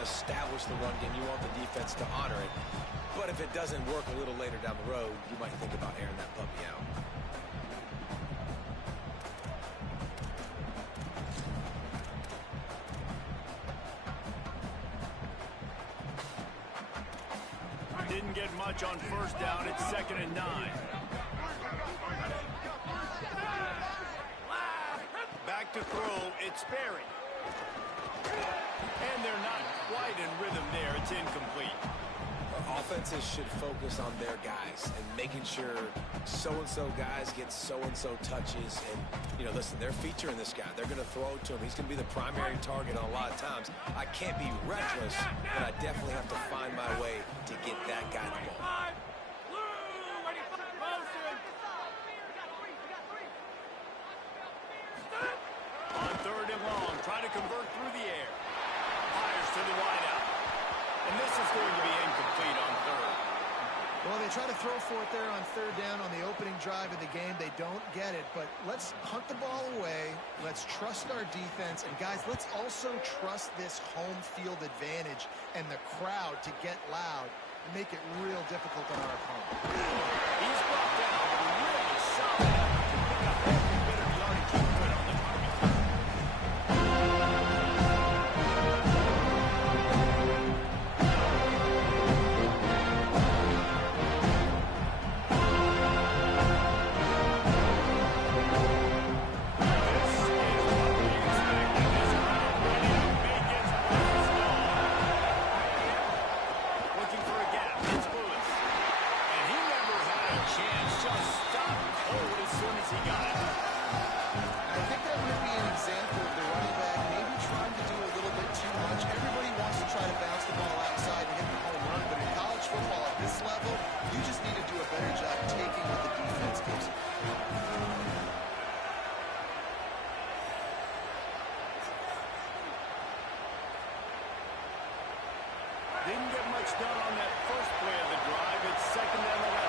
to establish the run game. You want the defense to honor it. But if it doesn't work a little later down the road, you might think about airing that puppy out. Didn't get much on first down. It's 2nd and 9. Back to throw. It's Sperry. And they're not quite in rhythm there. It's incomplete. Offenses should focus on their guys and making sure so-and-so guys get so-and-so touches. And, you know, listen, they're featuring this guy. They're going to throw it to him. He's going to be the primary target on a lot of times. I can't be reckless, but I definitely have to find my way to get that guy the ball. On 3rd and long, trying to convert through the air. Fires to the wideout. And this is going to be incomplete on 3rd. Well, they try to throw for it there on 3rd down on the opening drive of the game. They don't get it, but let's punt the ball away. Let's trust our defense. And, guys, let's also trust this home field advantage and the crowd to get loud and make it real difficult on our opponent. He's brought down really solid effort to pick up every bit of yardage he could on the target. Didn't get much done on that first play of the drive. It's 2nd and 11.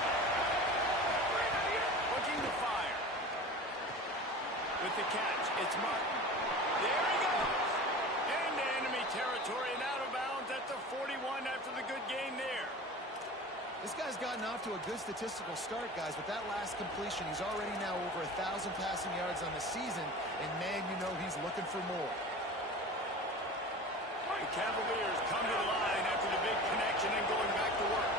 Looking to fire. With the catch, it's Martin. There he goes. Into enemy territory and out of bounds at the 41 after the good gain there. This guy's gotten off to a good statistical start, guys, but that last completion, he's already now over 1,000 passing yards on the season, and, man, you know he's looking for more. The Cavaliers come to the line after the big connection and going back to work.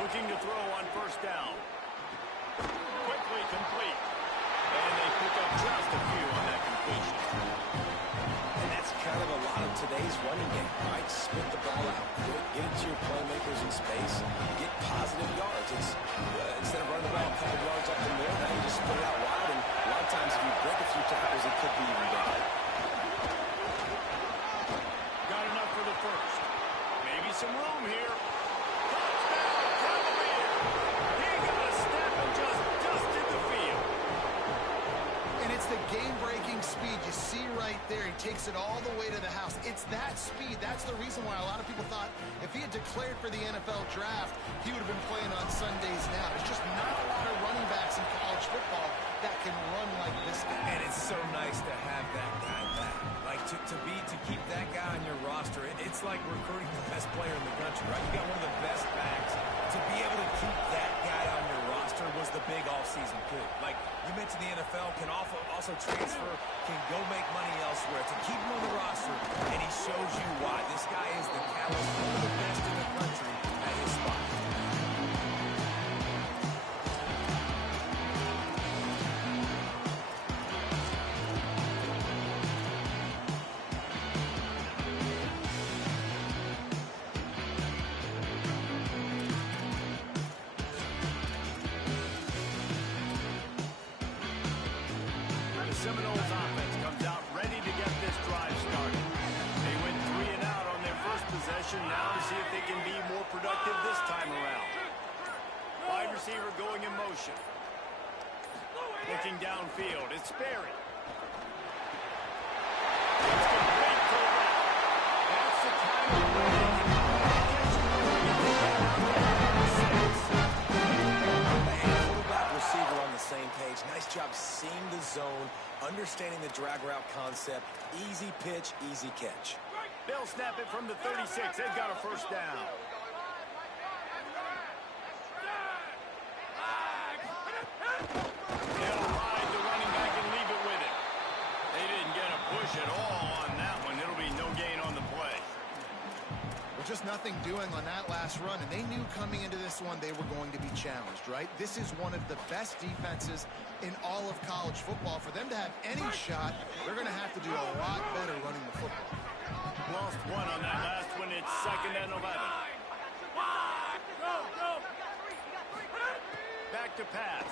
Looking to throw on 1st down. Quickly complete. And they pick up just a few on that completion. And that's kind of a lot of today's running game, right? Spit the ball out, get it to your playmakers in space, get positive yards. It's instead of running the ball a couple yards up the middle, now you just spit it out wide, and a lot of times if you break a few tackles, it could be even better. Got enough for the first. Maybe some room here. Touchdown, Cavaliers! He got a step and just dusted the field. And it's the game-breaking speed you see right there. He takes it all the way to the house. It's that speed. That's the reason why a lot of people thought if he had declared for the NFL draft, he would have been playing on Sundays now. There's just not a lot of running backs in college football that can run like this guy. And it's so nice to have that guy back. Like, to keep that guy on your roster, it's like recruiting the best player in the country, right? You got one of the best backs. To be able to keep that guy on your roster was the big offseason coup. Like, you mentioned the NFL can also transfer, can go make money elsewhere. To keep him on the roster, and he shows you why. This guy is the catalyst, one of the best in the country at his spot. Seminoles offense comes out ready to get this drive started. They went 3 and out on their first possession. Now to see if they can be more productive this time around. Wide receiver going in motion. Looking downfield, it's Sperry. It's complete to the left. That's the time of play. Receiver on the same page. Nice job seeing the zone, understanding the drag route concept, easy pitch, easy catch. They'll snap it from the 36. They've got a first down. They'll ride the running back and leave it with him. They didn't get a push at all on that one. It'll be no gain on the play. Well, just nothing doing on that last run, and they knew coming into this one they were going to be challenged, right? This is one of the best defenses in all of college football. For them to have any shot, they're going to have to do a lot better running the football. Lost one on that last one. It's 2nd and 11. Back to pass.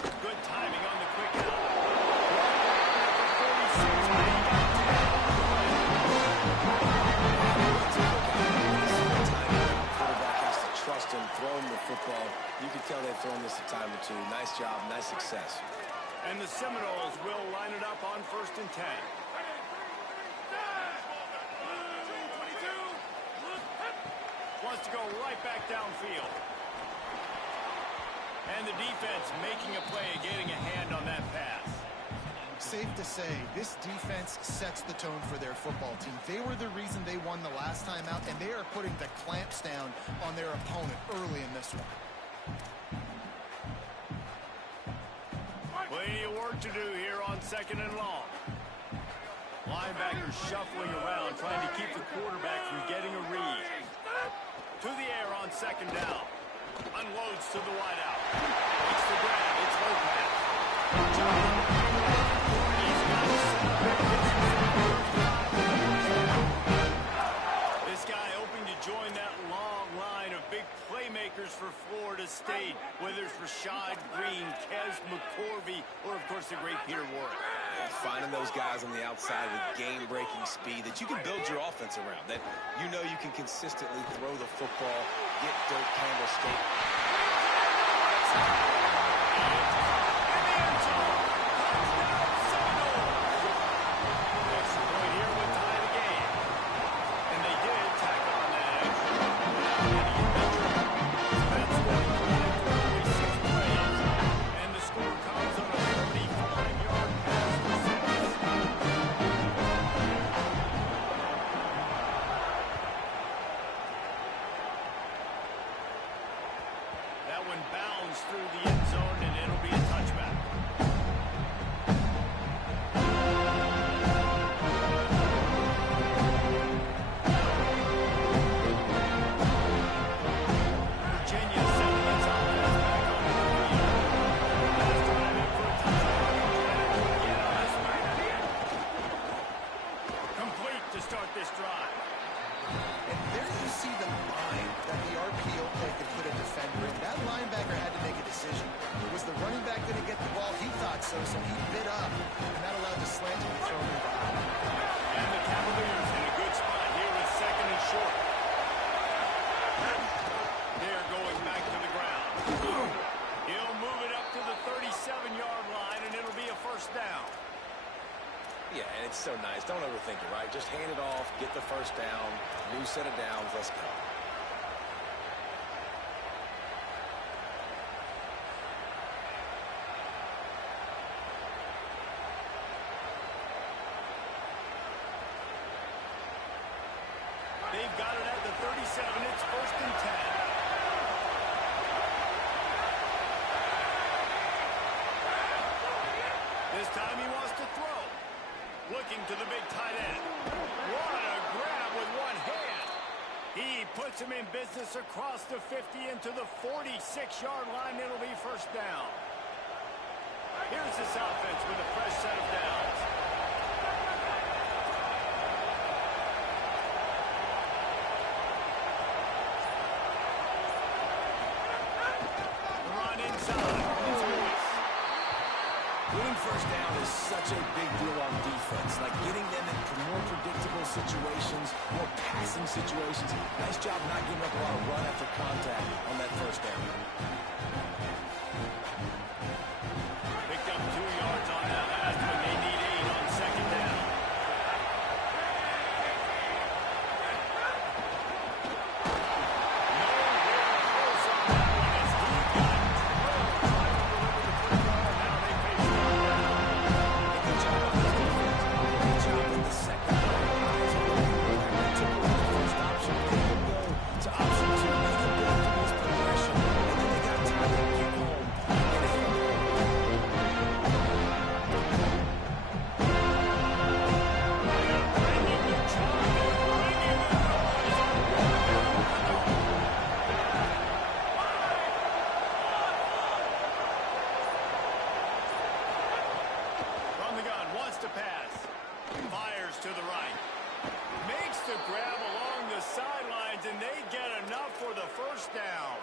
Good timing on the quick out. Quarterback has to trust him, throw him the football. You can tell they've thrown this a time or two. Nice job, nice success. And the Seminoles will line it up on 1st and 10. Wants to go right back downfield. And the defense making a play, getting a hand on that pass. Safe to say, this defense sets the tone for their football team. They were the reason they won the last time out, and they are putting the clamps down on their opponent early in this one. Plenty of work to do here on 2nd and long. Linebackers shuffling around, trying to keep the quarterback from getting a read. To the air on 2nd down. Unloads to the wideout. Makes the grab. It's Lopez. He's got it set up. This guy hoping to join that long line of big playmakers for Florida State, whether it's Rashad Green, Kez McCorvey, or, of course, the great Peter Warrick. Finding those guys on the outside with game-breaking speed that you can build your offense around, that you know you can consistently throw the football, get dirt, Campbell State. Through the end zone, and it'll be a touchback. Virginia sending its offense back on the field. Last time in for a touchdown. Get on this one. Complete to start this drive. And there you see the mind that the RPO play could put a defender in. That linebacker had to make a decision. Was the running back going to get the ball? He thought so, so he bit up, and that allowed the slant to be thrown in behind. And the Cavaliers in a good spot here with 2nd and short. They're going back to the ground. He'll move it up to the 37-yard line, and it'll be a first down. Yeah, and it's so nice. Don't overthink it, right? Just hand it off, get the first down, new set of downs, let's go. They've got it at the 37. It's 1st and 10. This time he wants to throw. Looking to the big tight end. What a grab with one hand. He puts him in business across the 50 into the 46-yard line. It'll be first down. Here's this offense with a fresh set of downs. Run inside. Winning first down is such a big deal on defense, like getting them into more predictable situations, more passing situations. Nice job not giving up a lot of run after contact on that first down. Picked up 2 yards on that last one. They need 8 on 2nd down. Nowhere close on that one as he got drilled trying to deliver the quick ball. Now they face down. a grab along the sidelines, and they get enough for the first down.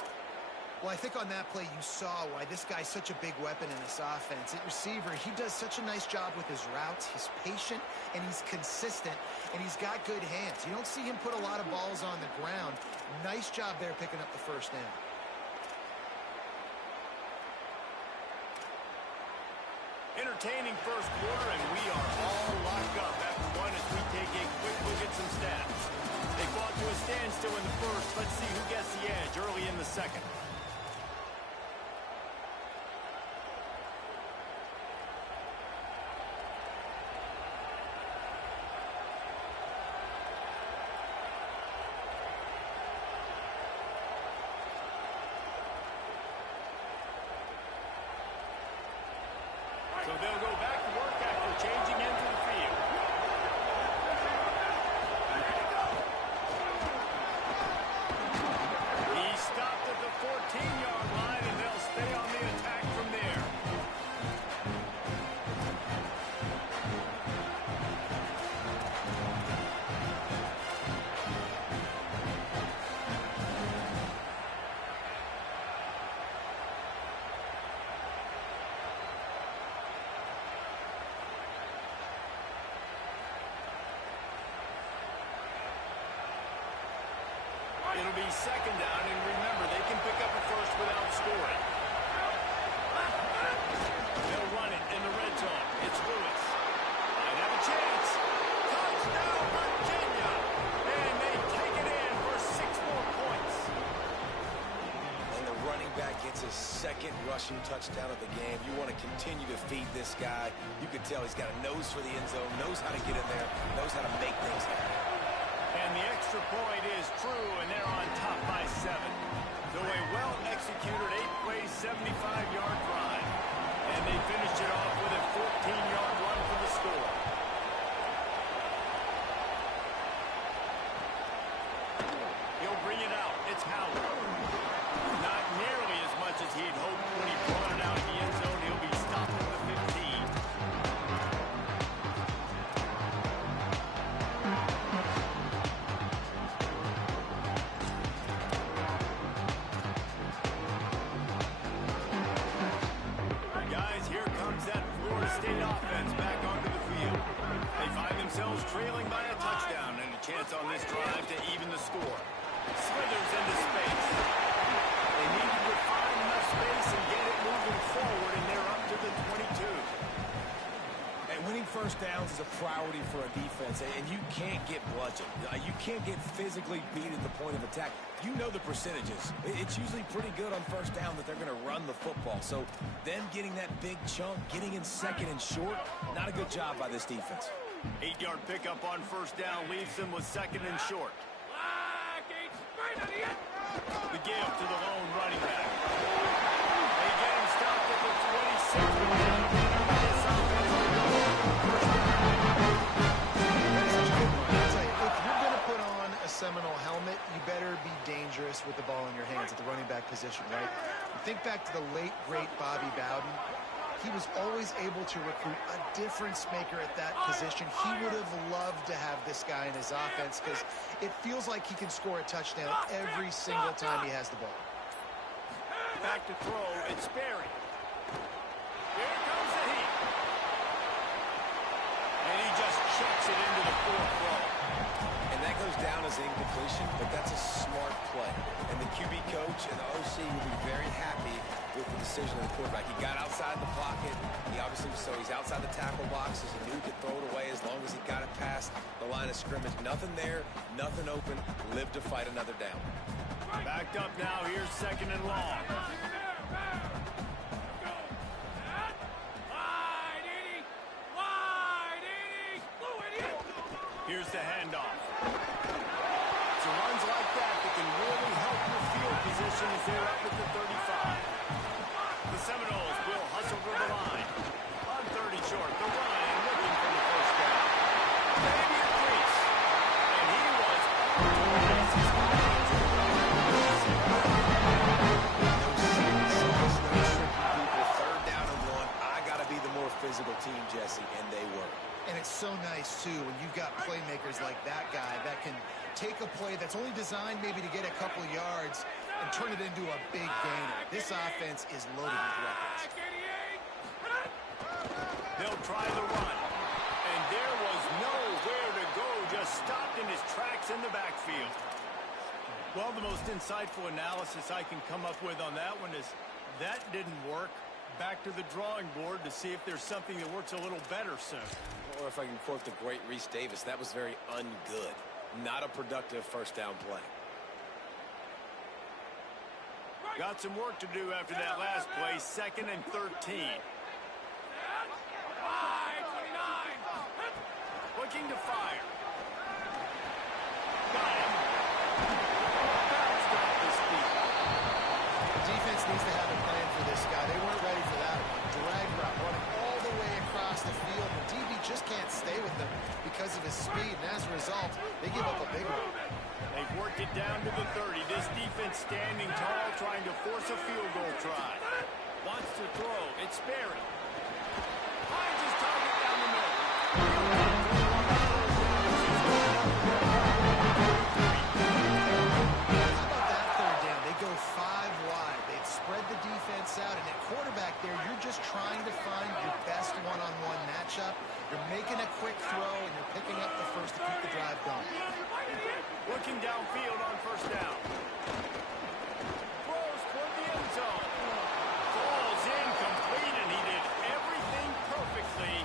Well, I think on that play you saw why this guy's such a big weapon in this offense. At receiver, he does such a nice job with his routes. He's patient, and he's consistent, and he's got good hands. You don't see him put a lot of balls on the ground. Nice job there picking up the first down. Entertaining first quarter, and we are all locked up after one as we take a quick look at some stats. They fought to a standstill in the first. Let's see who gets the edge early in the second. So they'll go back to work after changing into the field. He stopped at the 14-yard line, and they'll stay on the attack from there. It'll be second down, and remember, they can pick up a first without scoring. They'll run it in the red zone. It's Lewis. Might have a chance. Touchdown, Virginia! And they take it in for 6 more points. And the running back gets his second rushing touchdown of the game. You want to continue to feed this guy. You can tell he's got a nose for the end zone, knows how to get in there, knows how to make things happen. And the extra point is true, and they're on top by 7. So a well-executed 8-play, 75-yard drive. And they finish it off with a 14-yard run for the score. He'll bring it out. It's Howard. Not nearly as much as he'd hoped when he brought it out in the end zone. He'll be stopped at the 15. State offense back onto the field. They find themselves trailing by a touchdown and a chance on this drive to even the score. Slithers into space. They needed to find enough space and get it moving forward, and they're up to the 22. And winning first downs is a priority for a defense, and you can't get bludgeoned. You can't get physically beat at the point of attack. You know the percentages. It's usually pretty good on first down that they're going to run the football. So them getting that big chunk, getting in second and short, not a good job by this defense. 8-yard pickup on first down leaves them with second and short. The give to the lone running back. They get him stopped at the 26. Seminole helmet, you better be dangerous with the ball in your hands at the running back position, right? You think back to the late, great Bobby Bowden. He was always able to recruit a difference maker at that position. He would have loved to have this guy in his offense because it feels like he can score a touchdown every single time he has the ball. Back to throw, it's Sperry. Here comes the heat. And he just chucks it into the fourth row. That goes down as incompletion, but that's a smart play. And the QB coach and the OC will be very happy with the decision of the quarterback. He got outside the pocket. He obviously, so he's outside the tackle boxes. He knew he could throw it away as long as he got it past the line of scrimmage. Nothing there, nothing open. Live to fight another down. Backed up now. Here's second and long. Here's the handoff. It's runs like that can really help your field position as they're up at the 35. The Seminoles will hustle to the line. On 30 short, the Ryan looking for the first down. Maybe a crease. And he was up to the races. Third down and 1. I got to be the more physical team, Jesse, and they were. And it's so nice, too, when you've got playmakers like like that guy that can take a play that's only designed maybe to get a couple yards and turn it into a big gainer. This offense is loaded with weapons. They'll try the run. And there was nowhere to go, just stopped in his tracks in the backfield. Well, the most insightful analysis I can come up with on that one is that didn't work. Back to the drawing board to see if there's something that works a little better soon. Or if I can quote the great Reese Davis, that was very ungood. Not a productive first down play. Got some work to do after that last play, 2nd and 13. Looking to fire. Got him. Bounced off the speed. The defense needs to have a plan for this guy. They weren't ready for that. Drag route running all the way across the field. The DB just can't stay with them because of his speed, and as a result, they give up a big one. They've worked it down to the 30. This defense standing tall, trying to force a field goal try. Wants to throw. It's Sperry. Finds his target down the middle. How about that third down? They go 5 wide. They'd spread the defense out, and at quarterback there, you're just trying to find your best one-on-one matchup. You're making a quick throw, and you're picking up the first to keep the drive going. Looking downfield on first down. Throws toward the end zone. Falls incomplete, and he did everything perfectly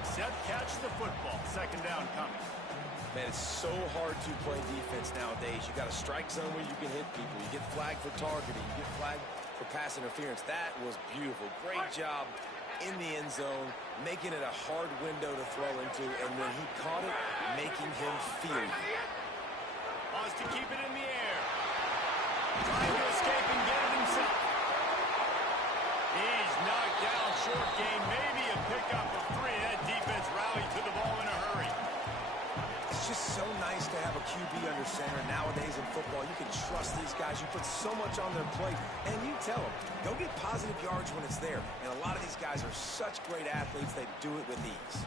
except catch the football. 2nd down coming. Man, it's so hard to play defense nowadays. You got a strike zone where you can hit people. You get flagged for targeting. You get flagged for pass interference. That was beautiful. Great job in the end zone, making it a hard window to throw into, and when he caught it, making him feel it. Wants to keep it in the air. Trying to escape and get it himself. He's knocked down short game. Maybe a pickup of 3. That defense rallied to the ball in a hurry. It's just so nice to have a QB under center. Nowadays in football, you can trust these guys. You put so much on their plate, and you tell them, go get positive yards when it's there. And a lot of these guys are such great athletes, they do it with ease.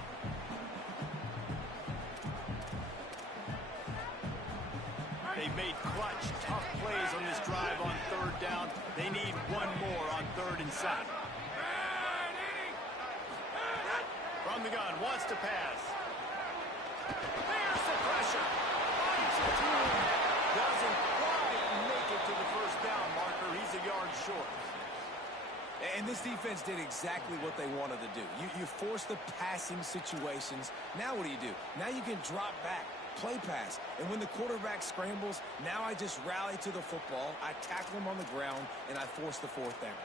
They've made clutch, tough plays on this drive on 3rd down. They need one more on 3rd and 7. From the gun, wants to pass. There's the pressure. Doesn't quite make it to the first down marker. He's a yard short. And this defense did exactly what they wanted to do. You force the passing situations. Now what do? Now you can drop back, play pass. And when the quarterback scrambles, now I just rally to the football. I tackle him on the ground, and I force the 4th down.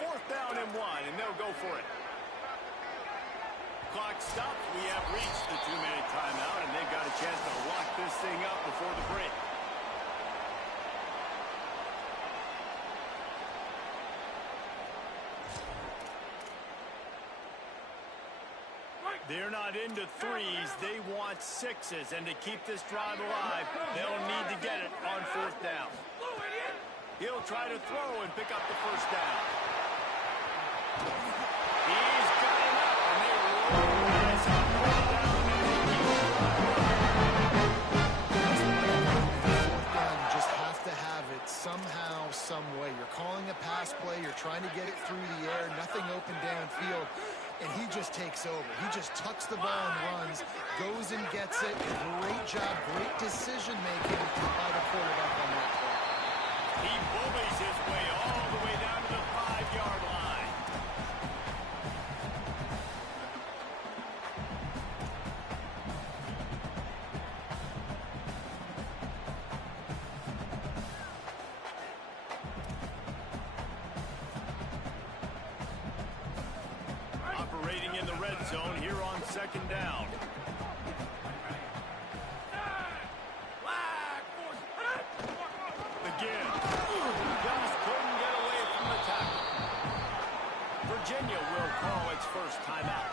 Fourth down and 1, and they'll go for it. Clock stops. We have reached the 2-minute timeout, and they've got a chance to lock this thing up before the break. They're not into 3s. They want 6s, and to keep this drive alive, they'll need to get it on 4th down. He'll try to throw and pick up the first down. He's got enough, and they roll this on 4th down. Fourth down, you just have to have it somehow, some way. You're calling a pass play. You're trying to get it through the air. Nothing open downfield. And he just takes over. He just tucks the ball and runs, goes and gets it. Great job, great decision-making by the quarterback on that play. He bullies his way all the way down to the 5-yard line. Operating in the red zone here on 2nd down. Again. Just couldn't get away from the tackle. Virginia will call its first timeout.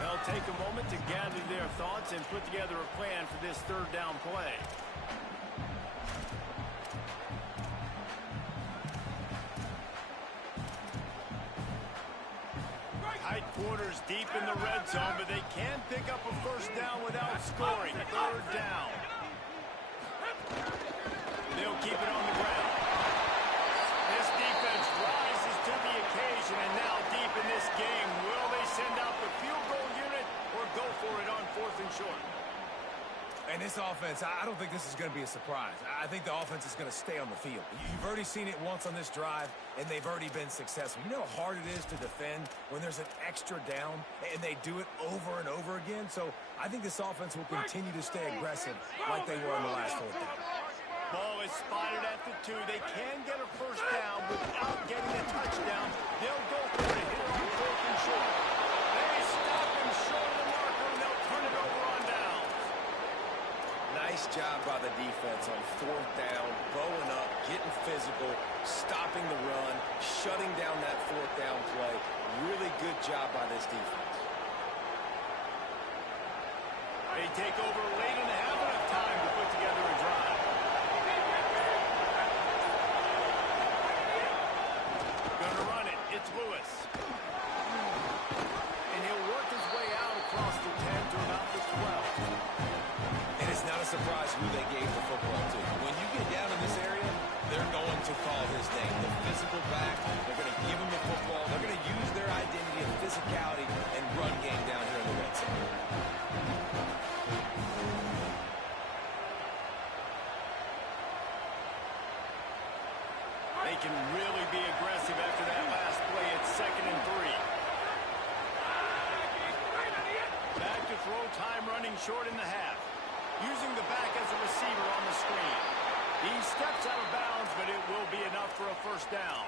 They'll take a moment to gather their thoughts and put together a plan for this 3rd down play. Tight quarters deep in the red zone, but they can pick up a first down without scoring. Third down. They'll keep it on the ground. This defense rises to the occasion, and now deep in this game, will they send out the field goal unit or go for it on 4th and short? And this offense, I don't think this is going to be a surprise. I think the offense is going to stay on the field. You've already seen it once on this drive, and they've already been successful. You know how hard it is to defend when there's an extra down, and they do it over and over again? So I think this offense will continue to stay aggressive like they were on the last 4th down. Ball is spotted at the 2. They can get a first down without getting a touchdown. They'll go for it here on 4th and short. They stop him short of the marker, and they'll turn it over on down. Nice job by the defense on 4th down, bowing up, getting physical, stopping the run, shutting down that 4th down play. Really good job by this defense. They take over late in the half, enough time to put together a drive. Gonna run it. It's Lewis. And he'll work his way out across the 10 to about the 12. And it's not a surprise who they gave the football to. When you get down in this area, they're going to call his name. The physical back, they're going to give him the football. They're going to use their identity of physicality and run game down here in the red zone. They can really be aggressive after that last play. It's 2nd and 3. Back to throw time, running short in the half. Using the back as a receiver on the screen. He steps out of bounds, but it will be enough for a first down.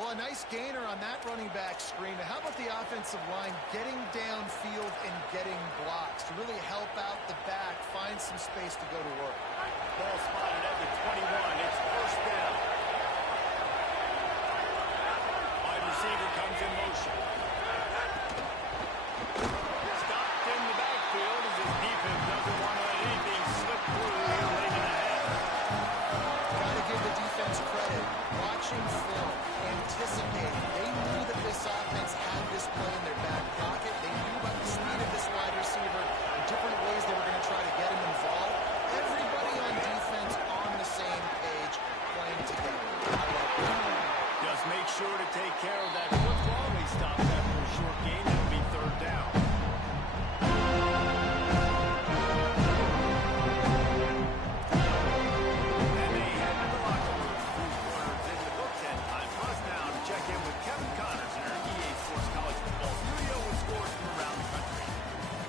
Well, a nice gainer on that running back screen. But how about the offensive line getting downfield and getting blocks to really help out the back, find some space to go to work? Ball spotted at the 21. It's first down. Wide receiver comes in motion. Stopped in the backfield as his defense doesn't want to let anything slip through here late in the half. Got to give the defense credit. Watching film, anticipating. They knew that this offense had this play in their back pocket. They knew about the speed of this wide receiver and different ways they were going to try to get him involved. Everybody on defense on the same page, playing together. Just make sure to take care of that football. He stops after a short gain. It'll be 3rd down. And they head to the locker room. 3 quarters in the books, and time for us now to check in with Kevin Connors in our EA Sports College Football Studio with scores from around the country.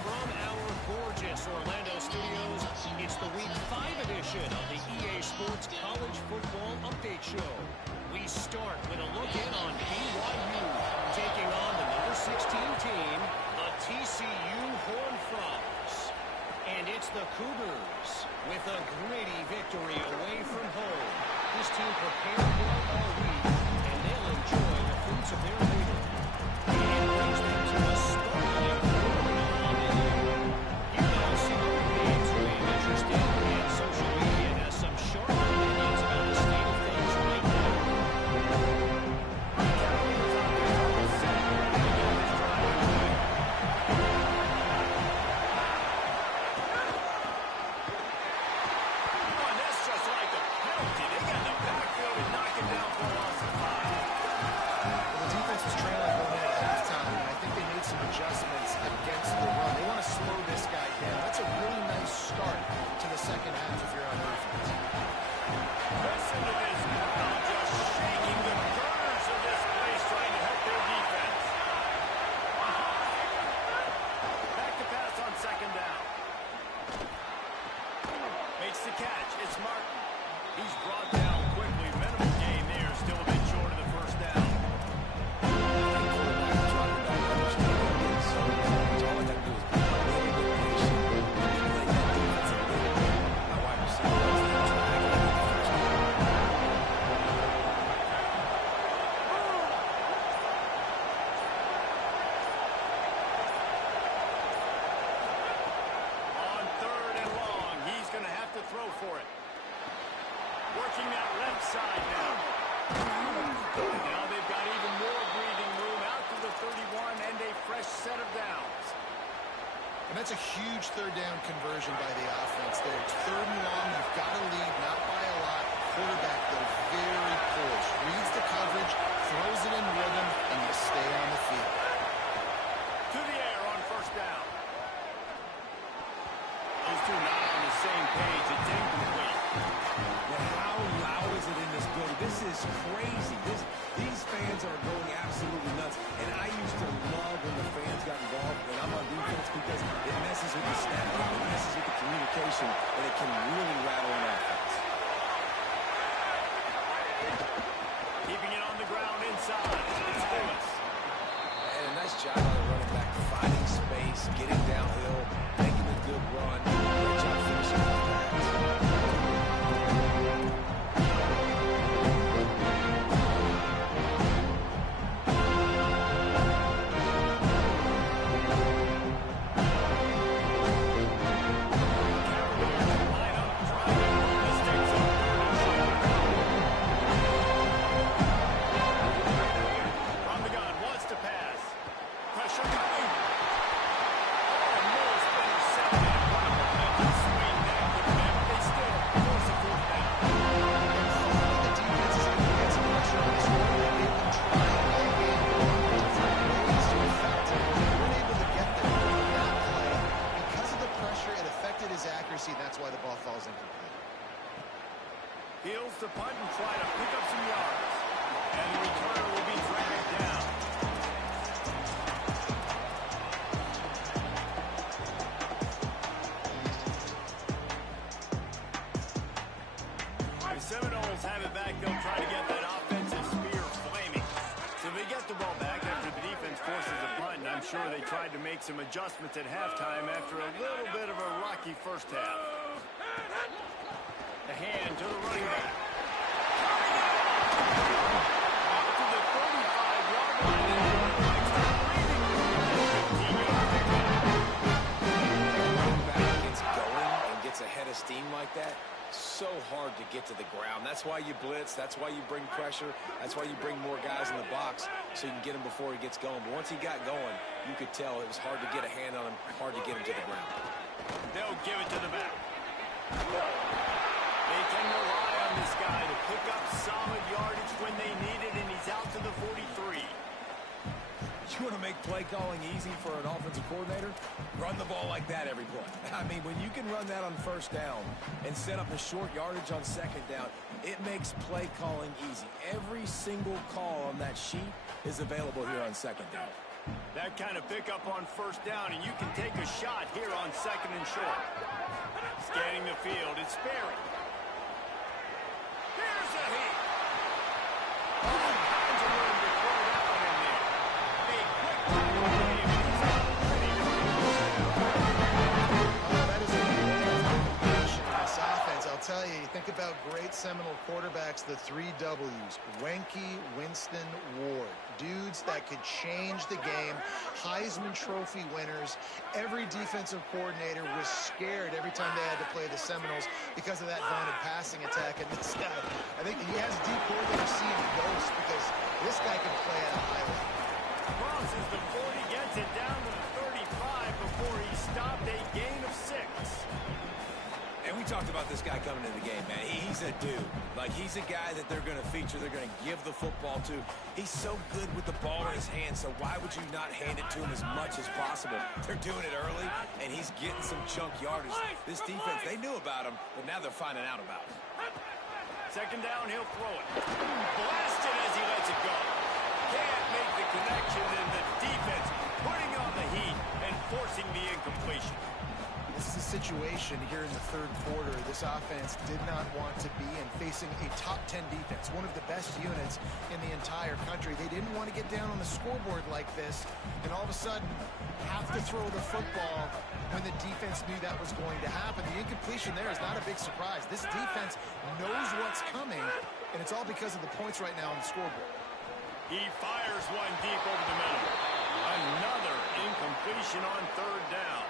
From our gorgeous Orlando studios, it's the Week 5 edition of the EA Sports College Football Update Show. We start with a look in on BYU, taking on the number 16 team, the TCU Horned Frogs. And it's the Cougars with a gritty victory away from home. This team prepared well all week, and they'll enjoy the fruits of their labor. And it brings them to a sparkling 4-0 on the year. You now see other games who may be interested in social media has some sharp opinions about the state of things right now. That's just like a penalty. They got in the backfield and knock him down for a loss of 5. Well, the defense was trailing going in at halftime, and I think they made some adjustments against the run. They want to slow this guy down. That's a really nice start to the second half if you're on defense. Listen to this crowd just shaking the girders of this place trying to help their defense. Back to pass on 2nd down. Makes the catch. It's Martin. He's brought down quickly. Minimal gain there. Still a bit short of the first down. On 3rd and long, he's going to have to throw for it. Working that left side now. Now they've got even more breathing room out to the 31, and a And that's a huge third down conversion by the offense there. It's third and long. You've got to lead, not by a lot. Quarterback, though, very poised. Reads the coverage, throws it in rhythm, and you stay on the field. To the air on first down. Those two not on the same page. It's incomplete. How loud is it in this building? This is crazy. These fans are going absolutely nuts. And I used to love when the fans got involved when I'm on defense because it messes with the snap, it messes with the communication, and it can really rattle an offense. Keeping it on the ground inside. It's Lewis. And a nice job by the running back, finding space, getting downhill, making a good run. Great job finishing the pass. That's why the ball falls incomplete. Heels to punt and try to pick up some yards. And the returner will be dragged down. The Seminoles have it back. They'll try to get that offensive spear flaming. So they get the ball back after the defense forces a punt. And I'm sure they tried to make some adjustments at halftime after a little bit of a rocky first half. The hand to the running back. Out to the 35-yard line. Running back gets going and gets ahead of steam like that. So hard to get to the ground. That's why you blitz. That's why you bring pressure. That's why you bring more guys in the box so you can get him before he gets going. But once he got going, you could tell it was hard to get a hand on him, hard to get him to the ground. They'll give it to the back. They can rely on this guy to pick up solid yardage when they need it, and he's out to the 43. You want to make play calling easy for an offensive coordinator? Run the ball like that every play. I mean, when you can run that on first down and set up a short yardage on second down, it makes play calling easy. Every single call on that sheet is available here on second down. That kind of pickup on first down, and you can take a shot here on second and short. Scanning the field, it's Sperry. Here's a hit. All kinds of room to throw that one in there. A quick tackle game, and he's out ready. Oh, that is a great combination in this offense. I'll tell you, you think about great Seminole quarterbacks, the 3 W's. Wenke, Winston, Ward. Dudes that could change the game. Heisman Trophy winners. Every defensive coordinator was scared every time they had to play the Seminoles because of that vaunted passing attack. And this guy, I think he has deep coordinator seeing ghosts because this guy can play at a high level. Crosses the 40, gets it down to the 35 before he stopped a gain of 6. And we talked about this guy coming into the game, man. He's a dude. Like, he's a guy that they're going to feature, they're going to give the football to. He's so good with the ball in his hands, so why would you not hand it to him as much as possible? They're doing it early, and he's getting some chunk yardage. This defense, they knew about him, but now they're finding out about him. Second down, he'll throw it. Blasted as he lets it go. Can't make the connection, and the defense putting on the heat and forcing the incompletion. This is a situation here in the third quarter this offense did not want to be in, facing a top 10 defense, one of the best units in the entire country. They didn't want to get down on the scoreboard like this and all of a sudden have to throw the football when the defense knew that was going to happen. The incompletion there is not a big surprise. This defense knows what's coming, and it's all because of the points right now on the scoreboard. He fires one deep over the middle. Another incompletion on third down.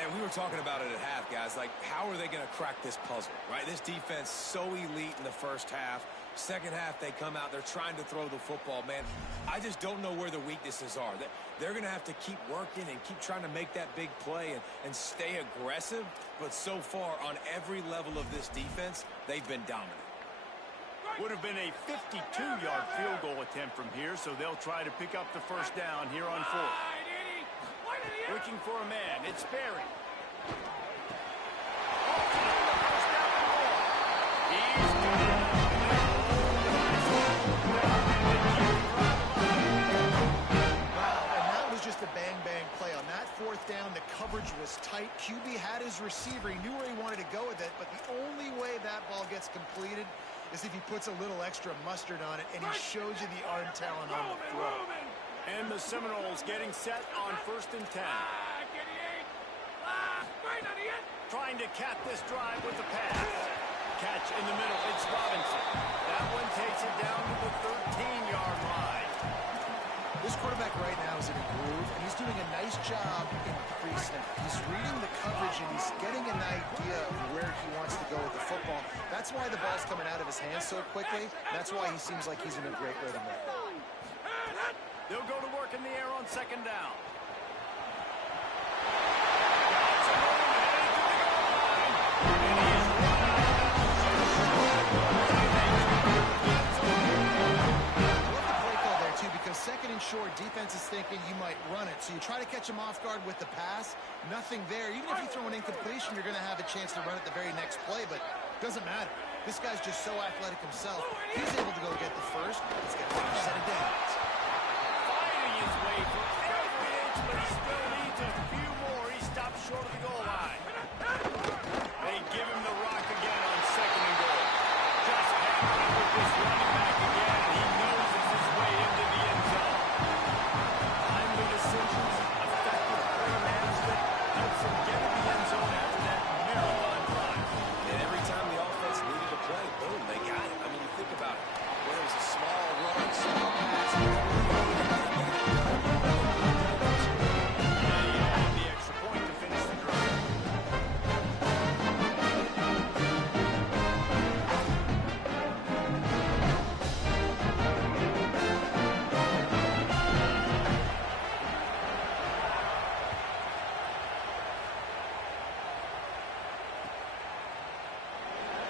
And And we were talking about it at half, guys. Like, how are they going to crack this puzzle, right? This defense so elite in the first half. Second half, they come out. They're trying to throw the football, man. I just don't know where the weaknesses are. They're going to have to keep working and keep trying to make that big play and stay aggressive. But so far, on every level of this defense, they've been dominant. Would have been a 52-yard field goal attempt from here, so they'll try to pick up the first down here on fourth. Looking for a man. It's Barry. Just a bang-bang play. On that fourth down, the coverage was tight. QB had his receiver. He knew where he wanted to go with it, but the only way that ball gets completed is if he puts a little extra mustard on it, and he shows you the arm talent on the throw. And the Seminoles getting set on 1st and 10. Trying to cap this drive with the pass. Catch in the middle. It's Robinson. That one takes it down to the 13-yard line. This quarterback right now is in a groove, and he's doing a nice job in pre-snap. He's reading the coverage, and he's getting an idea of where he wants to go with the football. That's why the ball's coming out of his hands so quickly. That's why he seems like he's in a great rhythm right now. They'll go to work in the air on 2nd down. Second and short, defense is thinking you might run it. So you try to catch him off guard with the pass. Nothing there. Even if you throw an incompletion, you're going to have a chance to run it the very next play, but it doesn't matter. This guy's just so athletic himself. He's able to go get the first. Let's get a set of downs. Fighting his way for every inch, but he still needs a few more. He stops short of the goal line. They give him the rock again on 2nd and goal. Just hammering with this running back again, and he knows it's his way into the end zone. Timely decisions, effective play management, helps him get in the end zone after that marathon drive. And every time the offense needed to play, boom, they got it. I mean, you think about it. Whether it was a small run, small pass, He had the extra point to finish the drive.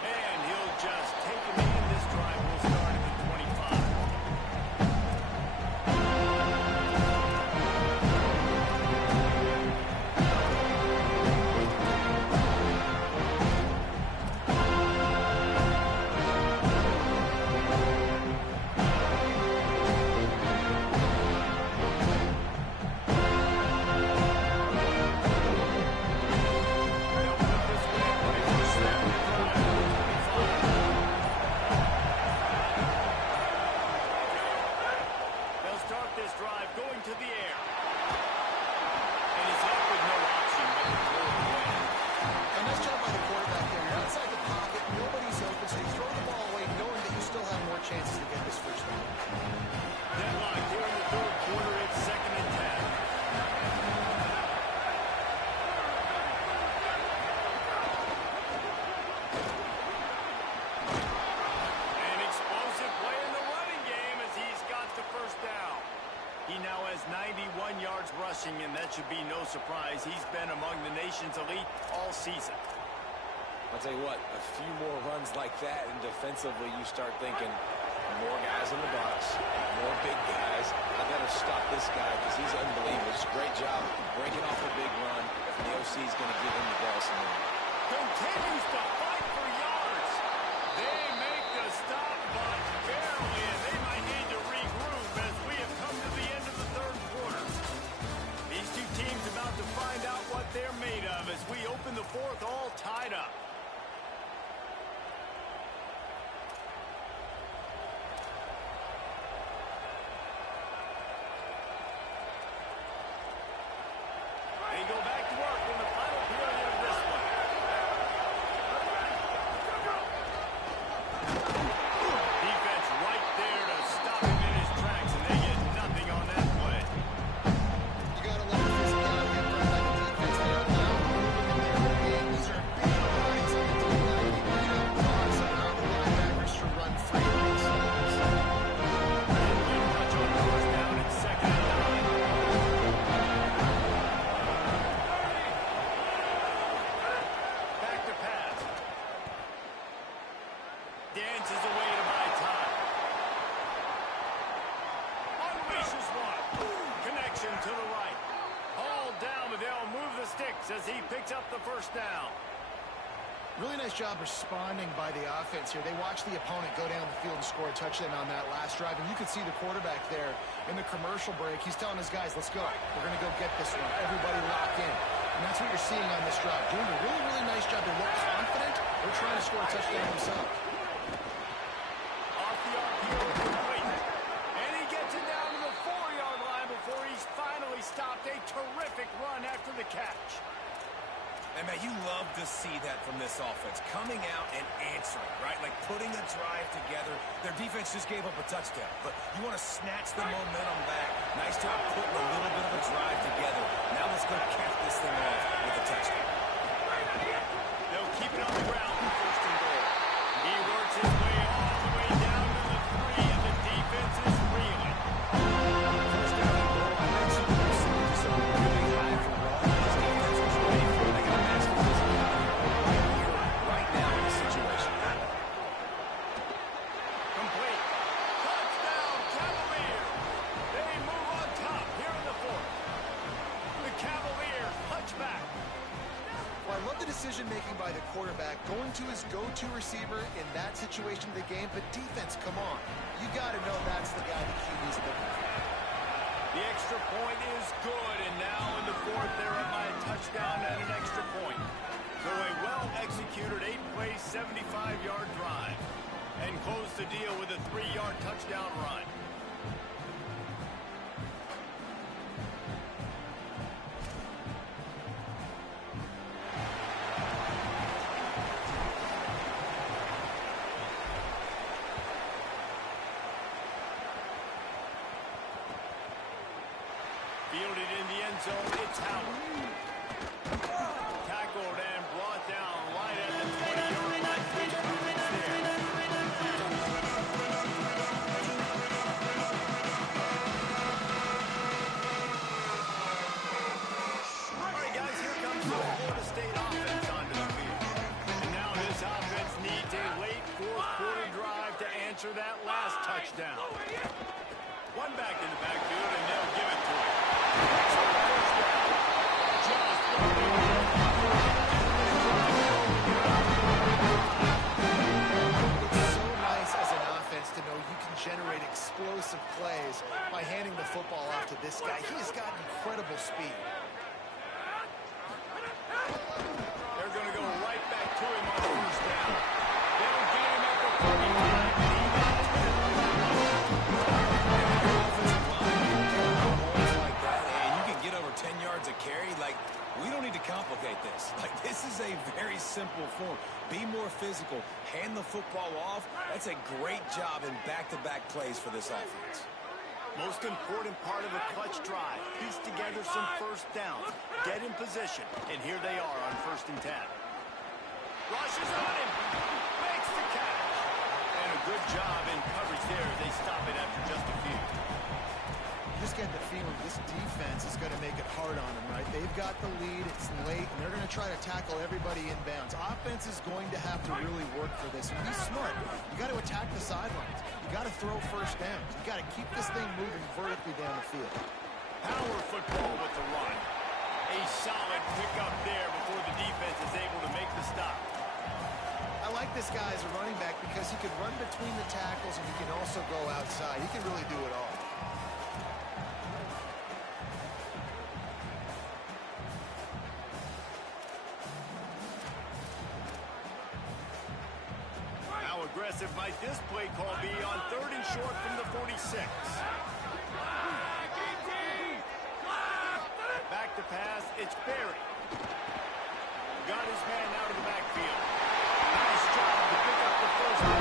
And he'll just take him in. This drive will start at the 25. They'll put this one in play for snap and drive at the 25. They'll start this drive going to the air. And he's left with no option but to throw it away. A nice job by the quarterback there. You're outside the pocket. Nobody's open, so you throw the ball away knowing that you still have more chances to get this first down. Deadlock here in the 3rd quarter. It's 2nd and 10. An explosive play in the running game as he's got the first down. He now has 91 yards rushing, and that should be no surprise. He's been among the nation's elite all season. I'll tell you what, a few more runs like that, and defensively you start thinking, more guys in the box, more big guys. I got to stop this guy because he's unbelievable. Just a great job breaking off a big run, and the OC is going to give him the ball some more. Continues to fight for yards. They make the stop, but barely, and they might need to regroup as we have come to the end of the 3rd quarter. These two teams about to find out what they're made of as we open the 4th all tied up. They go back to work in the final period of this one. Defense right there to stop him in his tracks, and they get nothing on that play. You got to love the physicality in front of the defense there. Now, the right. Hauled down, but they'll move the sticks as he picks up the first down. Really nice job responding by the offense here. They watched the opponent go down the field and score a touchdown on that last drive, and you could see the quarterback there in the commercial break. He's telling his guys, let's go. We're going to go get this one. Everybody lock in. And that's what you're seeing on this drive. Doing a really, really nice job. They look confident. They're trying to score a touchdown themselves. Off the RPO, complete. And he gets it down to the 4-yard line before he's finally stopped. A terrific run after the catch. And, man, you love to see that from this offense. Coming out and answering, right? Like putting a drive together. Their defense just gave up a touchdown. But you want to snatch the momentum back. Nice job putting a little bit of a drive together. Now let's go cap this thing off with a touchdown. They'll keep it on the ground for first and goal. He works his way all the way down to the 3, and the defense is reeling. First down and goal. I mentioned the receivers are really high for run. This defense was ready for it. They got a master physical right here, right now in this situation. Complete. Touchdown, Cavaliers. They move on top here in the 4th. The Cavaliers punch back. Well, I love the decision-making by the quarterback, going to his go-to receiver in that situation of the game. But defense, come on. You got to know that's the guy the QB's looking for. The extra point is good, and now in the 4th, they're up by a touchdown and an extra point. So a well-executed 8-play, 75-yard drive. And close the deal with a 3-yard touchdown run. Fielded in the end zone, it's Howard. Tackled and brought down right at the 20-yard line. Great coverage there. All right, guys, here comes the Florida State offense onto the field. And now this offense needs a late 4th-quarter drive to answer that last touchdown. One back in the backfield, and they'll give it to him. It's so nice as an offense to know you can generate explosive plays by handing the football off to this guy. He has got incredible speed. They're going to go right back to him on first down. They'll get him at the 35, and he got 10 yards a carry. Like, we don't need to complicate this. Like, this is a very simple form. Be more physical. Hand the football off. That's a great job in back-to-back plays for this offense. most important part of a clutch drive. Piece together some first downs. Get in position. And here they are on 1st and 10. Rushes on him. Makes the catch. And a good job in coverage there. They stop it after just a few. Just get the feeling this defense is going to make it hard on them, right? They've got the lead. It's late, and they're going to try to tackle everybody inbounds. Offense is going to have to really work for this. And be smart. You got to attack the sidelines. You got to throw first downs. You got to keep this thing moving vertically down the field. Power football with the run. A solid pickup there before the defense is able to make the stop. I like this guy as a running back because he can run between the tackles and he can also go outside. He can really do it all. How aggressive might this play call be on 3rd and short from the 46? Back to pass, it's Barry. Got his man out of the backfield. Nice job to pick up the first down.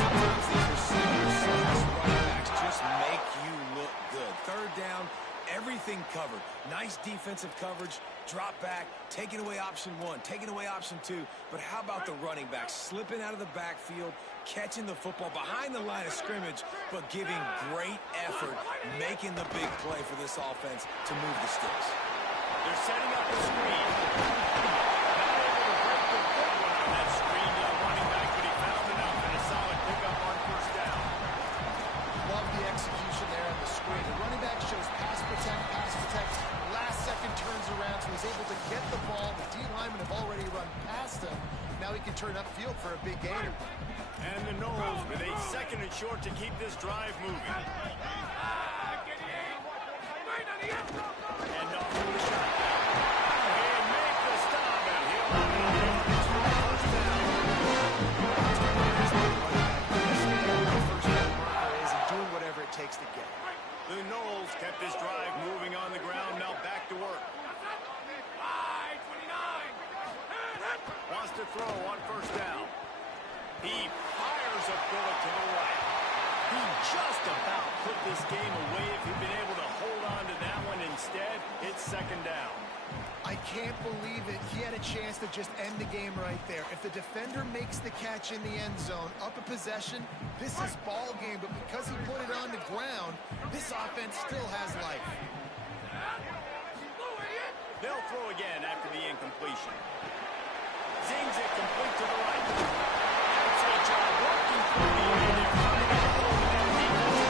Sometimes these receivers, running backs just make you look good. 3rd down, everything covered. Nice defensive coverage, drop back, taking away option 1, taking away option 2. But how about the running back slipping out of the backfield, catching the football behind the line of scrimmage, but giving great effort, making the big play for this offense to move the sticks. They're setting up the screen. Not able to break the footwork on that screen to the running back, but he found enough and a solid pickup on 1st down. Love the execution there turn upfield for a big gainer. And the Knowles with a second and short to keep this drive moving. And off to the shot. He'll make the stop, and he'll have it on the first down. First down marker is doing whatever it takes to get it. The Knowles kept this drive moving on the ground, now back to work. Wants to throw on first down. He fires a bullet to the right. He just about put this game away if he'd been able to hold on to that one. Instead, it's second down. I can't believe it. He had a chance to just end the game right there. If the defender makes the catch in the end zone, up a possession, this is ball game. But because he put it on the ground, this offense still has life. They'll throw again after the incompletion. Zings it complete to the right. Excellent job working through the air there, finding a hole in that defense.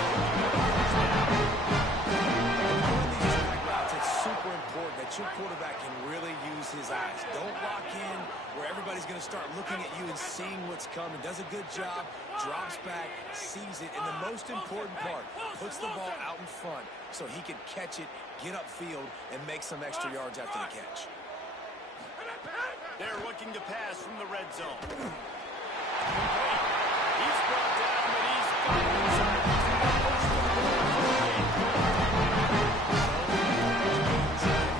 On these track routes, it's super important that your quarterback can really use his eyes. Don't lock in where everybody's going to start looking at you and seeing what's coming. Does a good job, drops back, sees it, and the most important part, puts the ball out in front so he can catch it, get upfield, and make some extra yards after the catch. They're looking to pass from the red zone. Complete. He's brought down, but he's got inside.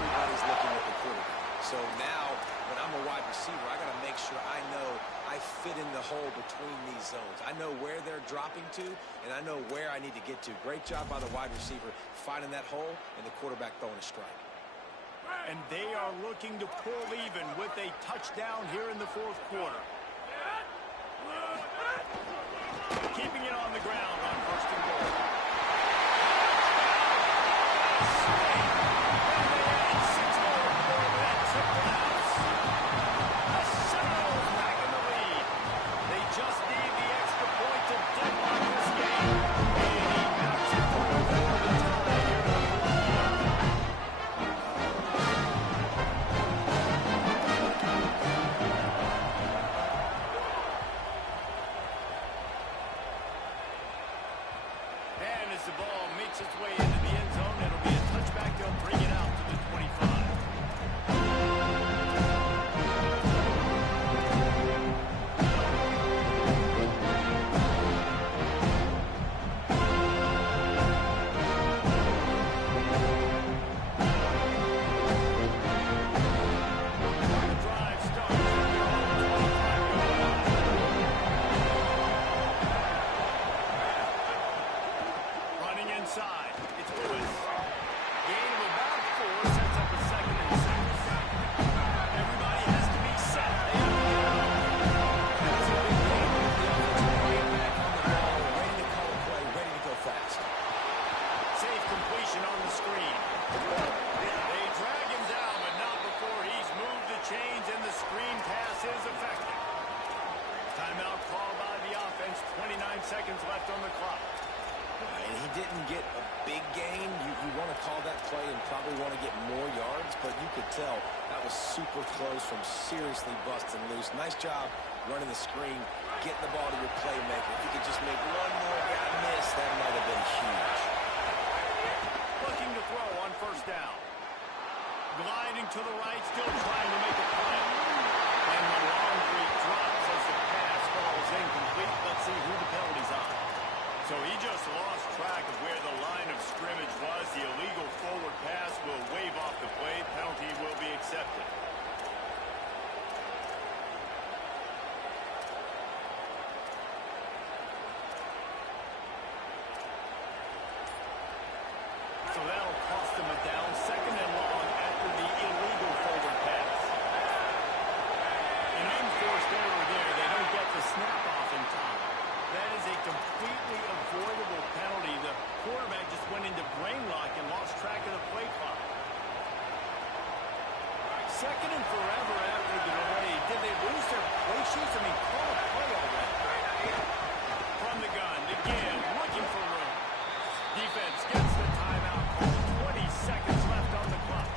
Everybody's looking at the quarterback. So now, when I'm a wide receiver, I got to make sure I know I fit in the hole between these zones. I know where they're dropping to, and I know where I need to get to. Great job by the wide receiver finding that hole, and the quarterback throwing a strike. And they are looking to pull even with a touchdown here in the fourth quarter. Keeping it on the ground on first and goal. They just need the extra point to deadlock this game. And he knocks it through for the tie here. And as the ball makes its way into the end zone, it'll be a touchback. They'll bring it out to the 25. The drive starts from their own 25-yard line. Running inside. It's Lewis. Gain of about 4 sets up a second and 6. Everybody has to be set. They have to get up. That's a big game. The offensive way back on the ball, ready to call a play, ready to go fast. Safe completion on the screen. They drag him down, but not before he's moved the chains, and the screen pass is effective. Timeout called by the offense. 29 seconds left on the clock. And he didn't get a big gain. You want to call that play and probably want to get more yards, but you could tell that was super close from seriously busting loose. Nice job running the screen, getting the ball to your playmaker. If you could just make one more guy miss, that might have been huge. Looking to throw on first down. Gliding to the right, still trying to make a play. And the long three drops as the pass falls incomplete. Let's see who the penalty's on. So he just lost track of where the line of scrimmage was. The illegal forward pass will wave off the play. Penalty will be accepted. So that'll cost them a down, second and long after the illegal forward pass. An unforced error there. They don't get the snap off in time. That is a completely avoidable penalty. The quarterback just went into brain lock and lost track of the play clock. Second and forever after the delay. Did they lose their play sheets? I mean, call a play already. From the gun, again, looking for room. Defense gets the timeout call. 20 seconds left on the clock.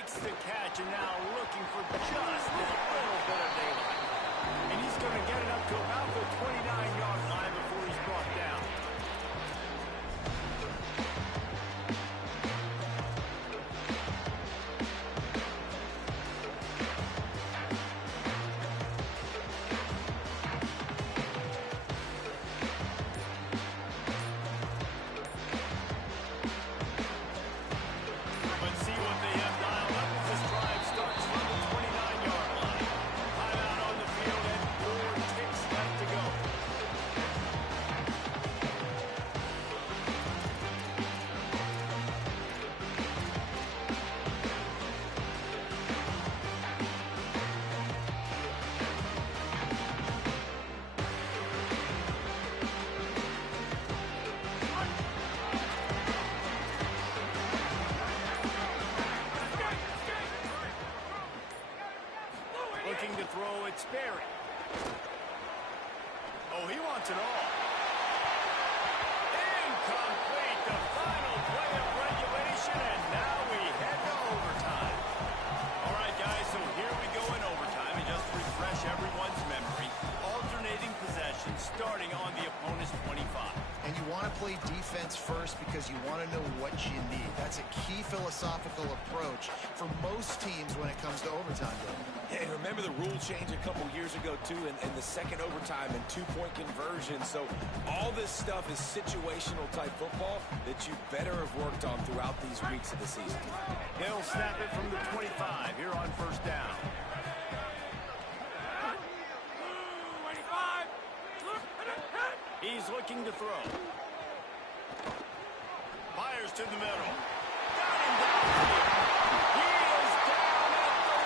makes the catch, and now looking for just a little bit of daylight. And he's going to get it up to about the 29-yard line before he's brought down. Looking to throw, it's Barry. Oh, he wants it all. Incomplete, the final play of regulation, and now we head to overtime. All right, guys, so here we go in overtime, and just to refresh everyone's memory, alternating possession starting on the opponent's 25. And you want to play defense first because you want to know what you need. That's a key philosophical approach for most teams when it comes to overtime. Yeah, and remember the rule change a couple years ago, too, in the second overtime and two-point conversion. So all this stuff is situational-type football that you better have worked on throughout these weeks of the season. He'll snap it from the 25 here on first down. He's looking to throw. Fires to the middle. Got him downfield. He is down at the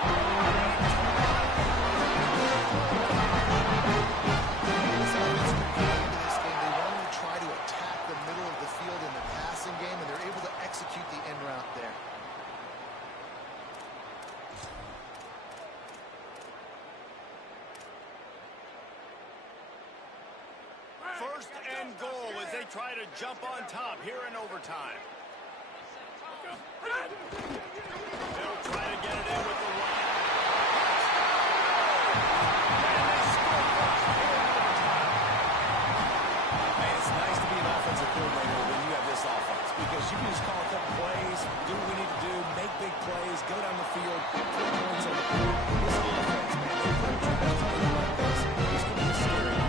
They want to try to attack the middle of the field in the passing game, and they're able to execute the end route there. First and goal as they try to jump on top here in overtime. They'll try to get it in with the run. And they score first here in overtime. Man, it's nice to be an offensive coordinator when you have this offense because you can just call a couple plays, do what we need to do, make big plays, go down the field, put points on the board. This offense, man, they put drives together like this. It's going to be scary.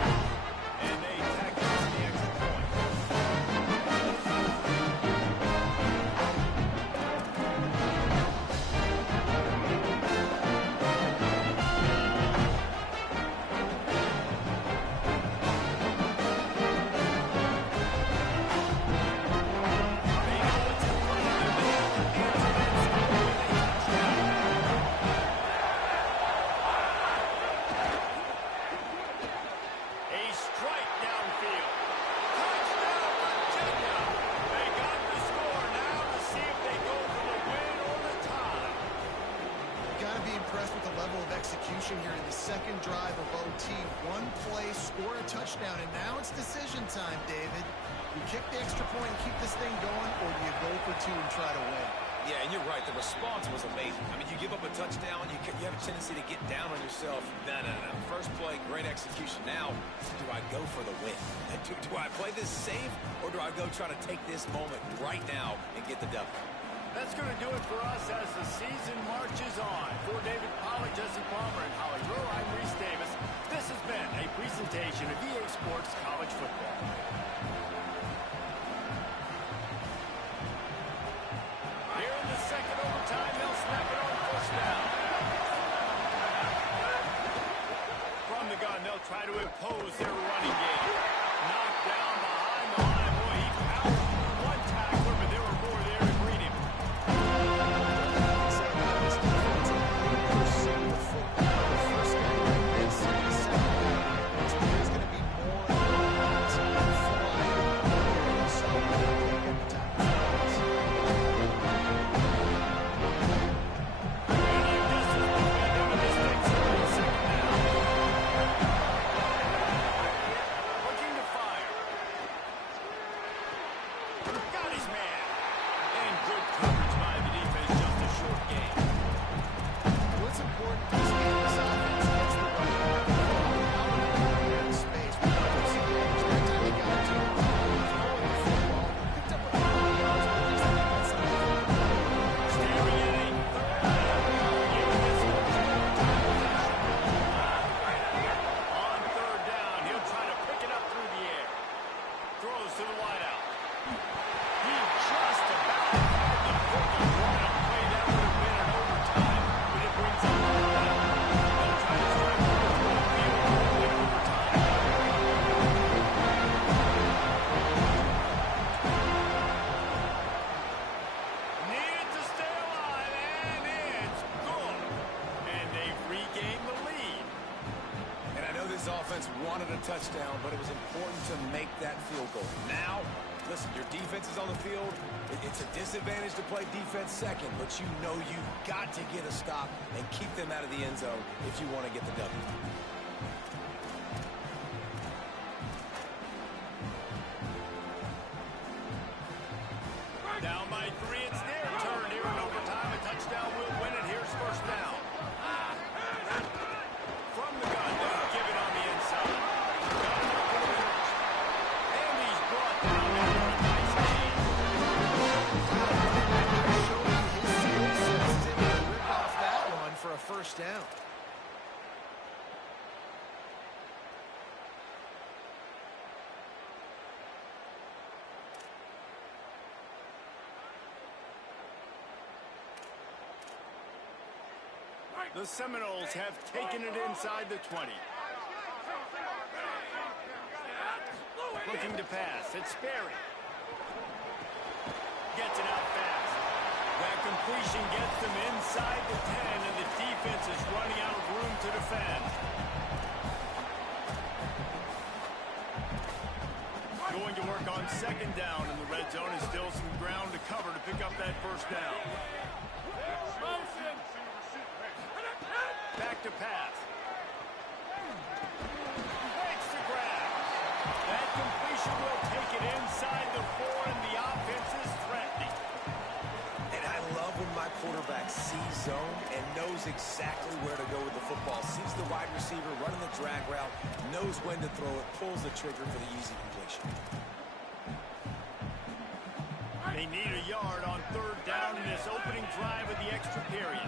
And they tack it to the exit point. Execution here in the second drive of OT. One play, score a touchdown, and now it's decision time, David. You kick the extra point and keep this thing going, or do you go for two and try to win? Yeah, and you're right. The response was amazing. I mean, you give up a touchdown, you have a tendency to get down on yourself. No. First play, great execution. Now, do I go for the win? Do I play this safe, or do I go try to take this moment right now and get the W? That's going to do it for us as the season marches on. For David Pollack, Jesse Palmer, and Holly Rowe, I'm Reese Davis. This has been a presentation of EA Sports College Football. Here in the second overtime, they'll snap it on first down. From the gun, they'll try to impose their running game. Knocked down behind the line. Boy, he pounced one tackler, but there were more there to greet him. There's going to be more a touchdown, but it was important to make that field goal. Now, listen, your defense is on the field. It's a disadvantage to play defense second, but you know you've got to get a stop and keep them out of the end zone if you want to get the W. Down by 3, it's their turn here in overtime. A touchdown will win it. Here's first down. From the gun, they'll give it on the inside. And he's brought down after a nice gain. Rip off that one for a first down. The Seminoles have taken it inside the 20. Looking to pass. It's Sperry. Gets it out fast. That completion gets them inside the 10, and the defense is running out of room to defend. Going to work on second down in the red zone, and still some ground to cover to pick up that first down. Back to pass. Makes the grab. That completion will take it inside the 4, and the offense is threatening. And I love when my quarterback sees zone and knows exactly where to go with the football. Sees the wide receiver running the drag route, knows when to throw it, pulls the trigger for the easy completion. They need a yard on third down in this opening drive of the extra period.